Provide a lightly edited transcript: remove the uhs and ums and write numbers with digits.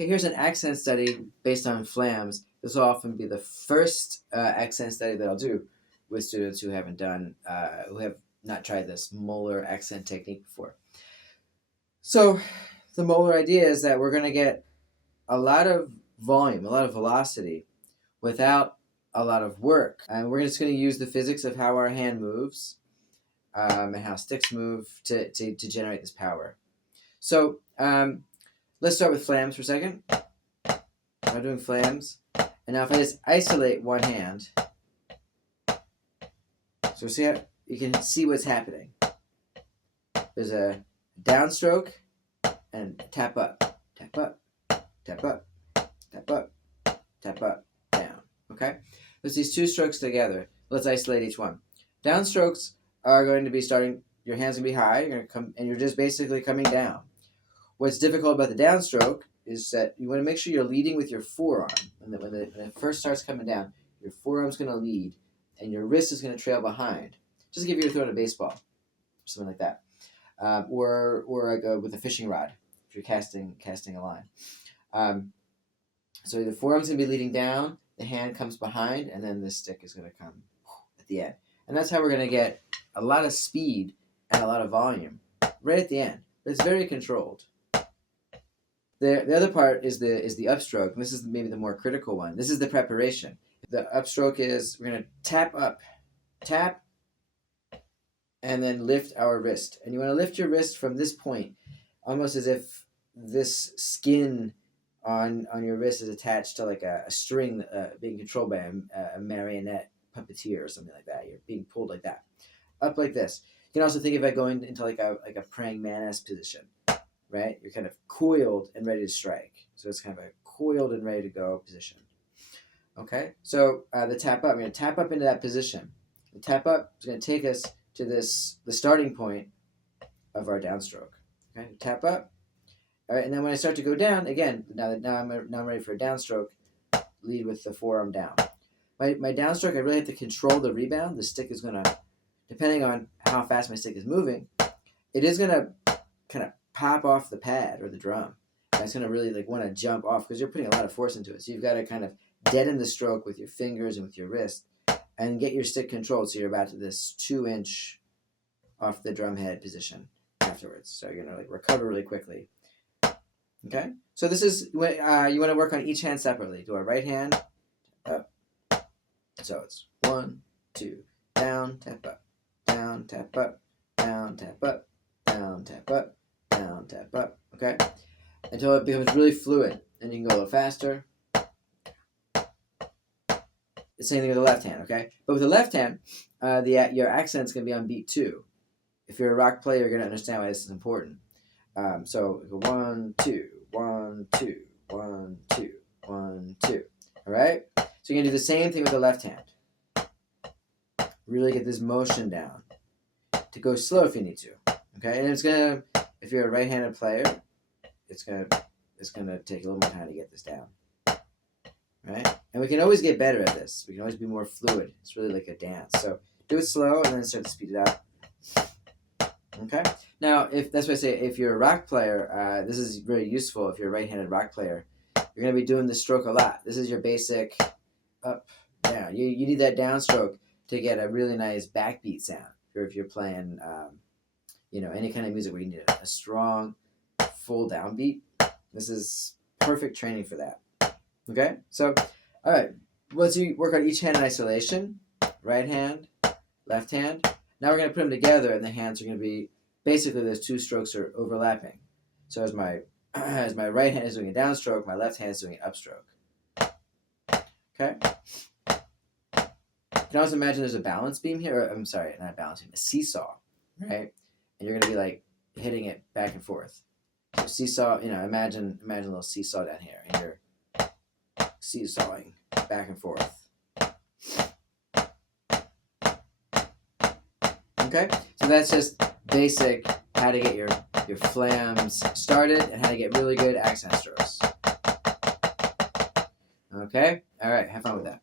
Okay, here's an accent study based on flams. This will often be the first accent study that I'll do with students who who have not tried this Moeller accent technique before. So the Moeller idea is that we're going to get a lot of volume, a lot of velocity without a lot of work. And we're just going to use the physics of how our hand moves and how sticks move to generate this power. So let's start with flams for a second. I'm doing flams. And now if I just isolate one hand, so see how you can see what's happening. There's a downstroke and tap up, tap up, tap up, tap up, tap up, down. Okay? There's these two strokes together. Let's isolate each one. Downstrokes are going to be starting, your hands going to be high, you're going to come, and you're just basically coming down. What's difficult about the downstroke is that you want to make sure you're leading with your forearm. When it first starts coming down, your forearm's going to lead, and your wrist is going to trail behind. Just give you're throwing a baseball, something like that, or like with a fishing rod if you're casting a line. So the forearm's going to be leading down, the hand comes behind, and then the stick is going to come at the end. And that's how we're going to get a lot of speed and a lot of volume right at the end. But it's very controlled. The other part is the upstroke, and this is maybe the more critical one. This is the preparation. The upstroke is we're going to tap up, tap, and then lift our wrist. And you want to lift your wrist from this point, almost as if this skin on your wrist is attached to like a string being controlled by a marionette puppeteer or something like that. You're being pulled like that, up like this. You can also think of it going into like a praying mantis position. Right? You're kind of coiled and ready to strike. So it's kind of a coiled and ready to go position. Okay? So the tap up, I'm going to tap up into that position. The tap up is going to take us to the starting point of our downstroke. Okay? Tap up. All right, and then when I start to go down, again, now I'm ready for a downstroke, lead with the forearm down. My downstroke, I really have to control the rebound. The stick is going to, depending on how fast my stick is moving, it is going to kind of pop off the pad or the drum. And it's going to really like want to jump off because you're putting a lot of force into it. So you've got to kind of deaden the stroke with your fingers and with your wrist and get your stick controlled so you're about to this 2-inch off the drum head position afterwards. So you're going to like recover really quickly. Okay? So this is when you want to work on each hand separately. Do our right hand, up. So it's 1, 2, down, tap up, down, tap up, down, tap up, down, tap up, down, tap up, okay? Until it becomes really fluid. And you can go a little faster. The same thing with the left hand, okay? But with the left hand, your accent's going to be on beat 2. If you're a rock player, you're going to understand why this is important. So 1, 2, 1, 2, 1, 2, 1, 2. All right? So you're going to do the same thing with the left hand. Really get this motion down. To go slow if you need to. Okay? And it's going to, if you're a right-handed player, it's gonna take a little more time to get this down. Right? And we can always get better at this. We can always be more fluid. It's really like a dance. So do it slow and then start to speed it up. Okay? Now, that's why I say if you're a rock player, this is really useful if you're a right-handed rock player. You're going to be doing this stroke a lot. This is your basic up, down. You need that downstroke to get a really nice backbeat sound. If you're playing, any kind of music where you need a strong, full downbeat, this is perfect training for that. Okay? So, all right. Once you work on each hand in isolation, right hand, left hand, now we're going to put them together, and the hands are going to be, basically those two strokes are overlapping. So as my right hand is doing a downstroke, my left hand is doing an upstroke. Okay? You can also imagine there's a balance beam here. I'm sorry, not a balance beam, a seesaw, right? And you're going to be like hitting it back and forth. So seesaw, imagine a little seesaw down here, and you're seesawing back and forth. Okay? So that's just basic how to get your flams started and how to get really good accent strokes. Okay? All right, have fun with that.